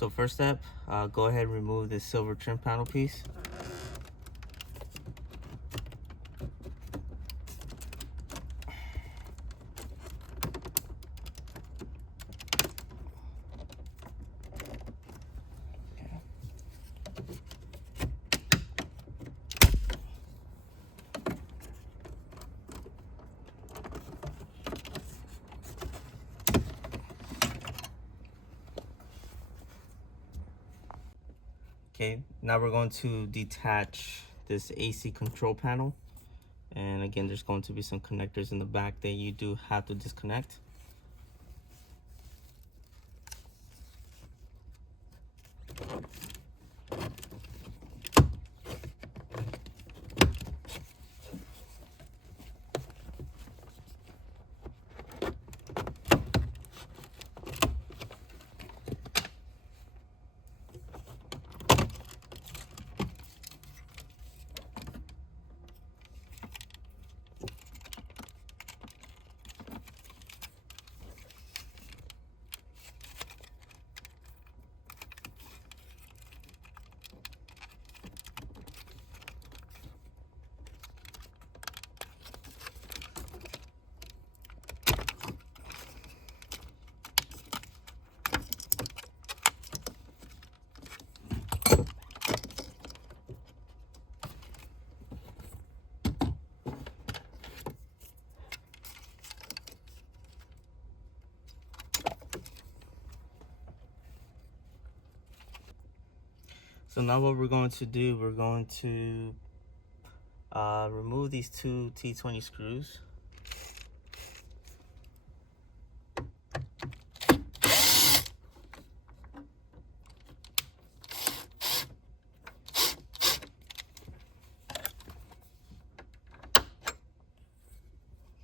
So first step, go ahead and remove this silver trim panel piece. Okay, now we're going to detach this AC control panel. And again, there's going to be some connectors in the back that you do have to disconnect. So now what we're going to do, we're going to remove these two T20 screws.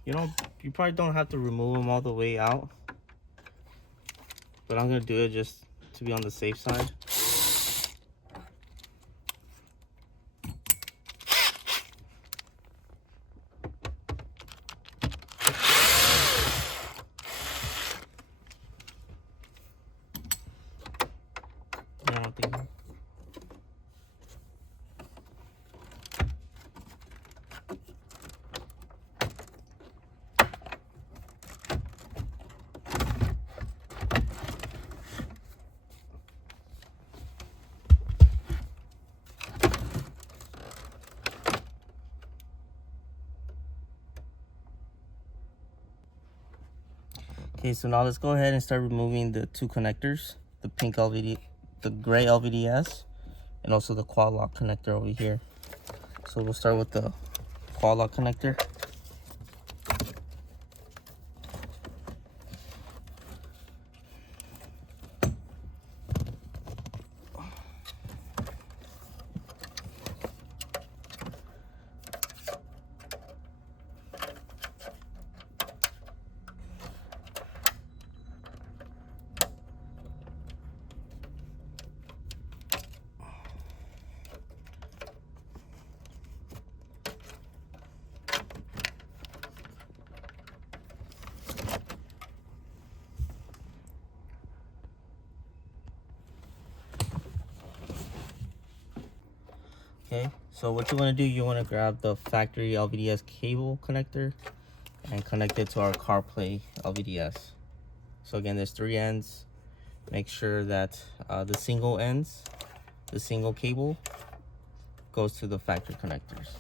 You probably don't have to remove them all the way out, but I'm gonna do it just to be on the safe side. Yeah, I don't think. Okay, so now let's go ahead and start removing the two connectors, the pink LVD, the gray LVDS, and also the quad lock connector over here. So we'll start with the quad lock connector. Okay, so what you want to do, you want to grab the factory LVDS cable connector and connect it to our CarPlay LVDS. So again, there's three ends. Make sure that the single ends, the single cable, goes to the factory connectors.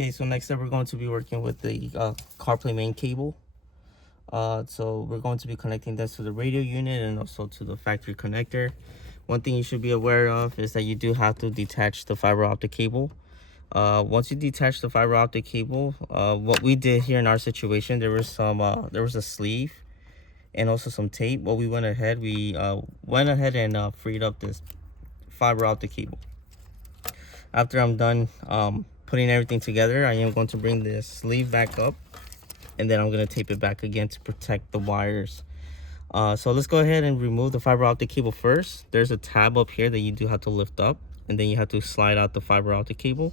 Okay, so next up we're going to be working with the CarPlay main cable. So we're going to be connecting this to the radio unit and also to the factory connector. One thing you should be aware of is that you do have to detach the fiber optic cable. Once you detach the fiber optic cable, what we did here in our situation, there was a sleeve, and also some tape. What we went ahead and freed up this fiber optic cable. After I'm done putting everything together, I am going to bring this sleeve back up, and then I'm going to tape it back again to protect the wires. So let's go ahead and remove the fiber optic cable first. There's a tab up here that you do have to lift up, and then you have to slide out the fiber optic cable.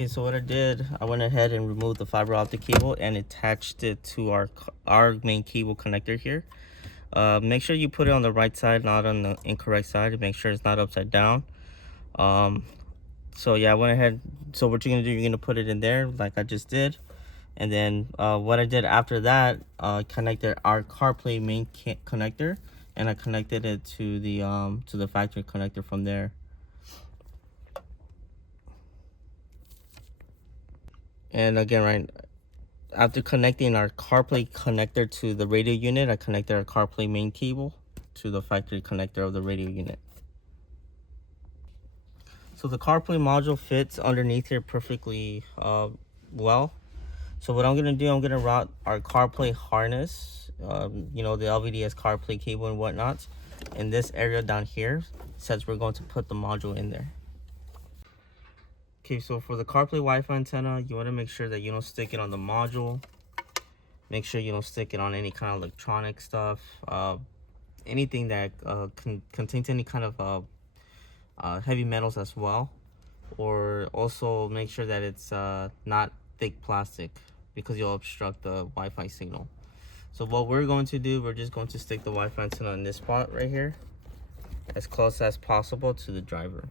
Okay, so what I did, I went ahead and removed the fiber optic cable and attached it to our main cable connector here. Make sure you put it on the right side, not on the incorrect side, to make sure it's not upside down. So yeah, I went ahead. So what you're gonna do, you're gonna put it in there like I just did, and then what I did after that, connected our CarPlay main connector, and I connected it to the factory connector from there. And again, right after connecting our CarPlay connector to the radio unit, I connected our CarPlay main cable to the factory connector of the radio unit. So the CarPlay module fits underneath here perfectly well. So what I'm gonna do, I'm gonna route our CarPlay harness, you know, the LVDS CarPlay cable and whatnot, in this area down here, since we're going to put the module in there. Okay, so for the CarPlay Wi-Fi antenna, you want to make sure that you don't stick it on the module. Make sure you don't stick it on any kind of electronic stuff, anything that contains any kind of heavy metals as well. Or also make sure that it's not thick plastic, because you'll obstruct the Wi-Fi signal. So what we're going to do, we're just going to stick the Wi-Fi antenna in this spot right here, as close as possible to the driver.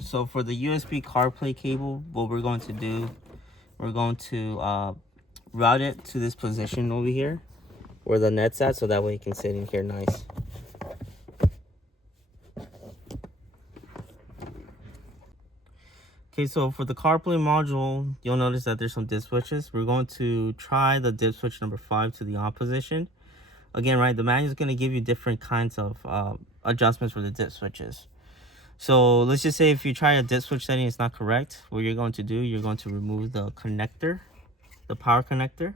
So for the USB CarPlay cable, what we're going to do, we're going to route it to this position over here where the net's at, so that way you can sit in here nice. Okay, so for the CarPlay module, you'll notice that there's some dip switches. We're going to try the dip switch number 5 to the on position. Again, right, the manual is going to give you different kinds of adjustments for the dip switches. So let's just say if you try a dip switch setting, it's not correct. What you're going to do, you're going to remove the connector, the power connector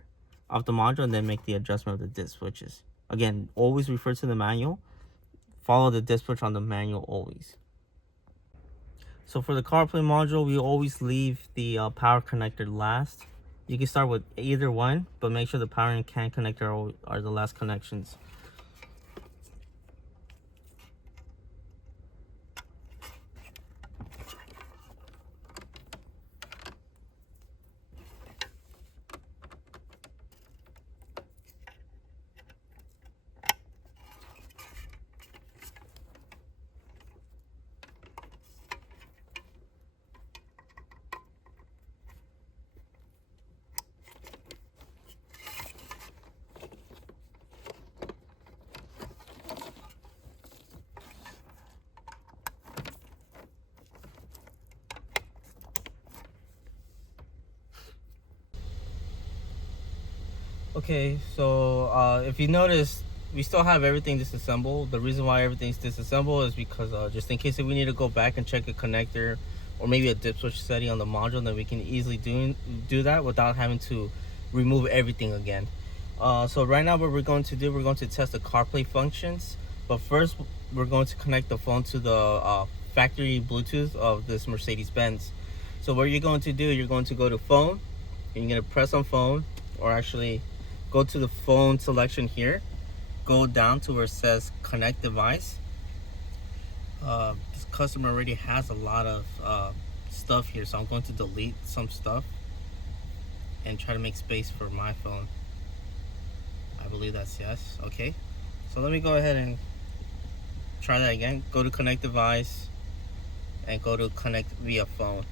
off the module, and then make the adjustment of the dip switches. Again, always refer to the manual. Follow the dip switch on the manual always. So for the CarPlay module, we always leave the power connector last. You can start with either one, but make sure the power and CAN connector are the last connections. Okay, so if you notice, we still have everything disassembled. The reason why everything's disassembled is because just in case if we need to go back and check a connector or maybe a dip switch setting on the module, then we can easily do that without having to remove everything again. So right now what we're going to do, we're going to test the CarPlay functions. But first, we're going to connect the phone to the factory Bluetooth of this Mercedes-Benz. So what you're going to do, you're going to go to phone, and you're going to press on phone, or actually go to the phone selection here. Go down to where it says connect device. This customer already has a lot of stuff here, so I'm going to delete some stuff and try to make space for my phone. I believe that's yes. Okay, so let me go ahead and try that again. Go to connect device and go to connect via phone.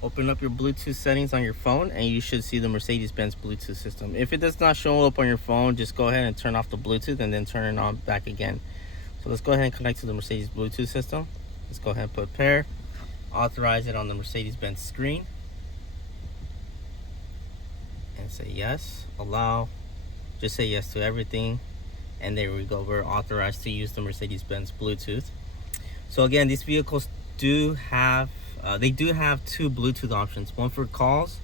Open up your Bluetooth settings on your phone and you should see the Mercedes-Benz Bluetooth system. If it does not show up on your phone, just go ahead and turn off the Bluetooth and then turn it on back again. So let's go ahead and connect to the Mercedes Bluetooth system. Let's go ahead and put pair, authorize it on the Mercedes-Benz screen, and say yes, allow, just say yes to everything, and there we go, we're authorized to use the Mercedes-Benz Bluetooth. So again, these vehicles do have they do have two Bluetooth options, one for calls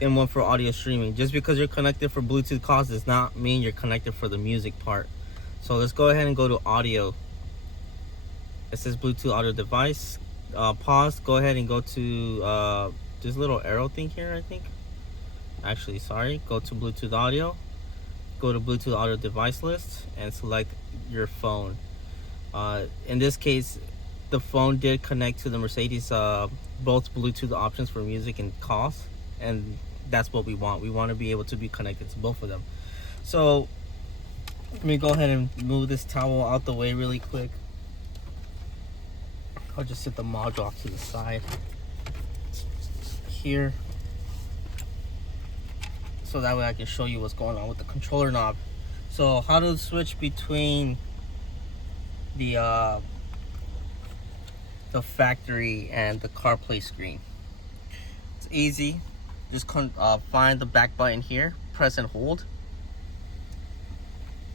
and one for audio streaming. Just because you're connected for Bluetooth calls does not mean you're connected for the music part. So let's go ahead and go to audio. It says Bluetooth audio device. Pause, go ahead and go to this little arrow thing here, I think. Actually, sorry, go to Bluetooth audio, go to Bluetooth audio device list and select your phone. In this case, the phone did connect to the Mercedes both Bluetooth options for music and calls, and that's what we want. We want to be able to be connected to both of them. So let me go ahead and move this towel out the way really quick. I'll just set the module off to the side here, so that way I can show you what's going on with the controller knob. So how to switch between the factory and the CarPlay screen. It's easy. Just find the back button here, press and hold,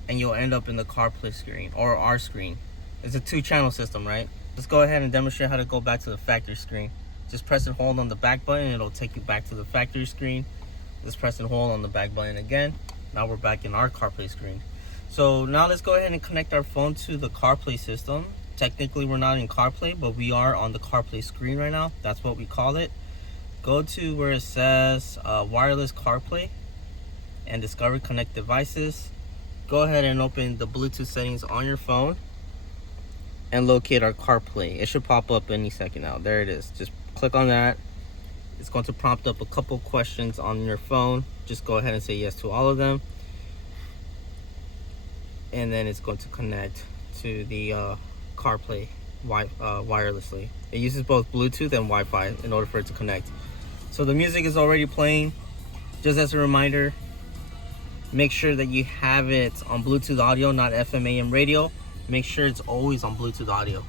and you'll end up in the CarPlay screen, or our screen. It's a 2-channel system, right? Let's go ahead and demonstrate how to go back to the factory screen. Just press and hold on the back button, it'll take you back to the factory screen. Let's press and hold on the back button again. Now we're back in our CarPlay screen. So now let's go ahead and connect our phone to the CarPlay system. Technically we're not in CarPlay, but we are on the CarPlay screen right now. That's what we call it. Go to where it says wireless CarPlay and discover connect devices. Go ahead and open the Bluetooth settings on your phone and locate our CarPlay. It should pop up any second now. There it is. Just click on that. It's going to prompt up a couple questions on your phone. Just go ahead and say yes to all of them, and then it's going to connect to the CarPlay wirelessly. It uses both Bluetooth and Wi-Fi in order for it to connect. So the music is already playing. Just as a reminder, make sure that you have it on Bluetooth audio, not FM AM radio. Make sure it's always on Bluetooth audio.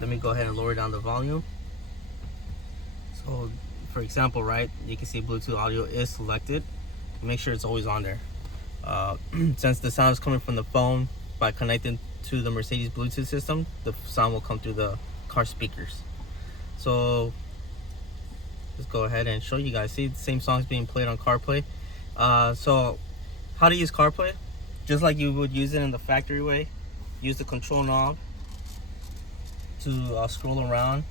Let me go ahead and lower down the volume. So for example, right, you can see Bluetooth audio is selected. Make sure it's always on there. Since the sound is coming from the phone, by connecting to the Mercedes Bluetooth system, the sound will come through the car speakers. So let's go ahead and show you guys. See, the same songs being played on CarPlay. So how to use CarPlay? Just like you would use it in the factory way. Use the control knob to scroll around.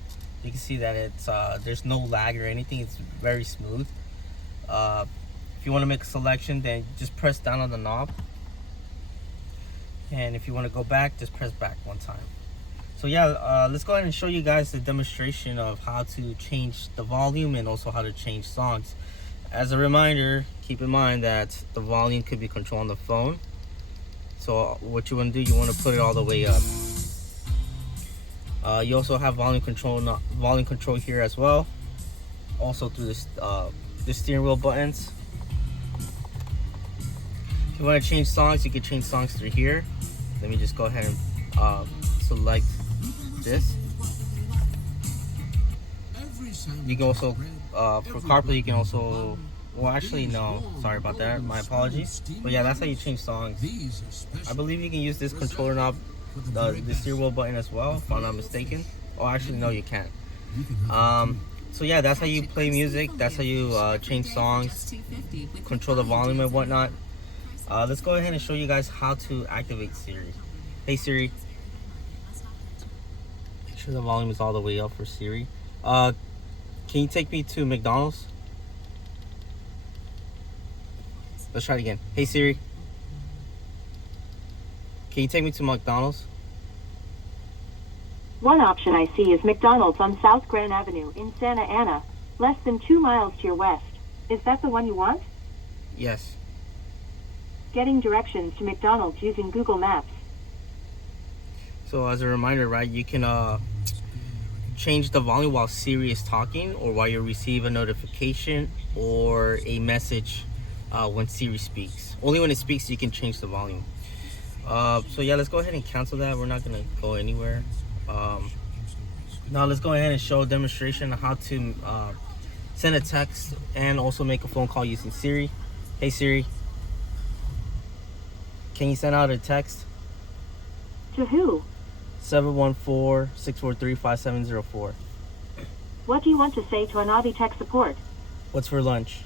You can see that it's there's no lag or anything. It's very smooth. If you want to make a selection, then just press down on the knob. And if you want to go back, just press back one time. So yeah, let's go ahead and show you guys the demonstration of how to change the volume and also how to change songs. As a reminder, keep in mind that the volume could be controlled on the phone. So what you want to do, you want to put it all the way up. You also have volume control here as well. Also through this the steering wheel buttons. If you want to change songs, you can change songs through here. Let me just go ahead and select this. You can also, for CarPlay, you can also, well actually no, sorry about that, my apologies. But yeah, that's how you change songs. I believe you can use this controller knob, the steering wheel button as well, if I'm not mistaken. Oh, actually no, you can't. So yeah, that's how you play music. That's how you change songs, control the volume and whatnot. Let's go ahead and show you guys how to activate Siri. Hey Siri. Make sure the volume is all the way up for Siri. Can you take me to McDonald's? Let's try it again. Hey Siri. Can you take me to McDonald's? One option I see is McDonald's on South Grand Avenue in Santa Ana, less than 2 miles to your west. Is that the one you want? Yes. Getting directions to McDonald's using Google Maps. So as a reminder, right, you can change the volume while Siri is talking, or while you receive a notification or a message when Siri speaks. Only when it speaks you can change the volume. So yeah, let's go ahead and cancel that. We're not gonna go anywhere. Now let's go ahead and show a demonstration on how to send a text and also make a phone call using Siri. Hey Siri, can you send out a text? To who? 714-643-5704. What do you want to say to UNAVi tech support? What's for lunch?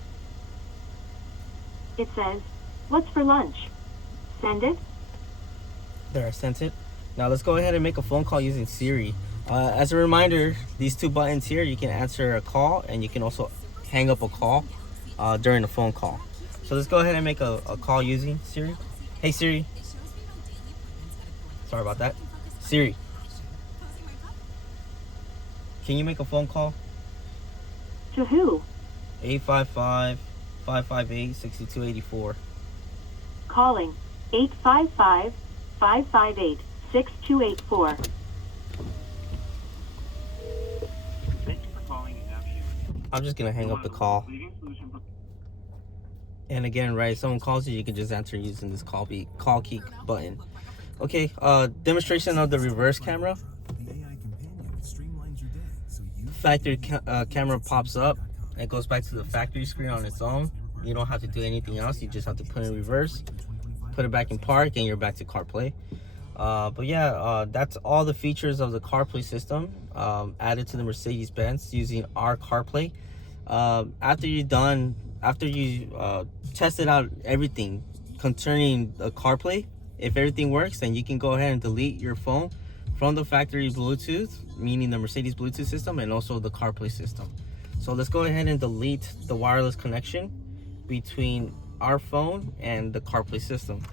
It says, what's for lunch? Send it? There, I sent it. Now let's go ahead and make a phone call using Siri. As a reminder, these two buttons here, you can answer a call and you can also hang up a call during the phone call. So let's go ahead and make a call using Siri. Hey Siri. Sorry about that. Siri, can you make a phone call? To who? 855-558-6284. Calling 855-558-6284. I'm just gonna hang up the call. And again, right, if someone calls you, you can just answer using this call key button. Okay, demonstration of the reverse camera. Factory camera pops up. It goes back to the factory screen on its own. You don't have to do anything else. You just have to put it in reverse, put it back in park, and you're back to CarPlay. But yeah, that's all the features of the CarPlay system added to the Mercedes-Benz using our CarPlay. After you tested out everything concerning the CarPlay, if everything works, then you can go ahead and delete your phone from the factory Bluetooth, meaning the Mercedes Bluetooth system, and also the CarPlay system. So let's go ahead and delete the wireless connection between our phone and the CarPlay system.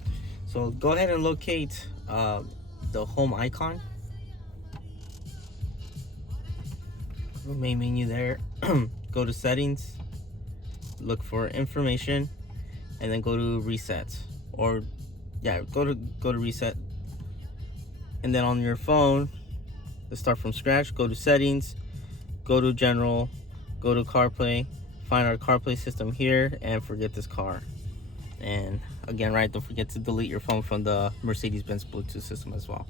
So go ahead and locate the home icon, the main menu there. Go to settings, look for information, and then go to reset, or yeah, go to reset. And then on your phone, let's start from scratch. Go to settings, go to general, go to CarPlay, find our CarPlay system here, and forget this car. And again, right, don't forget to delete your phone from the Mercedes-Benz Bluetooth system as well.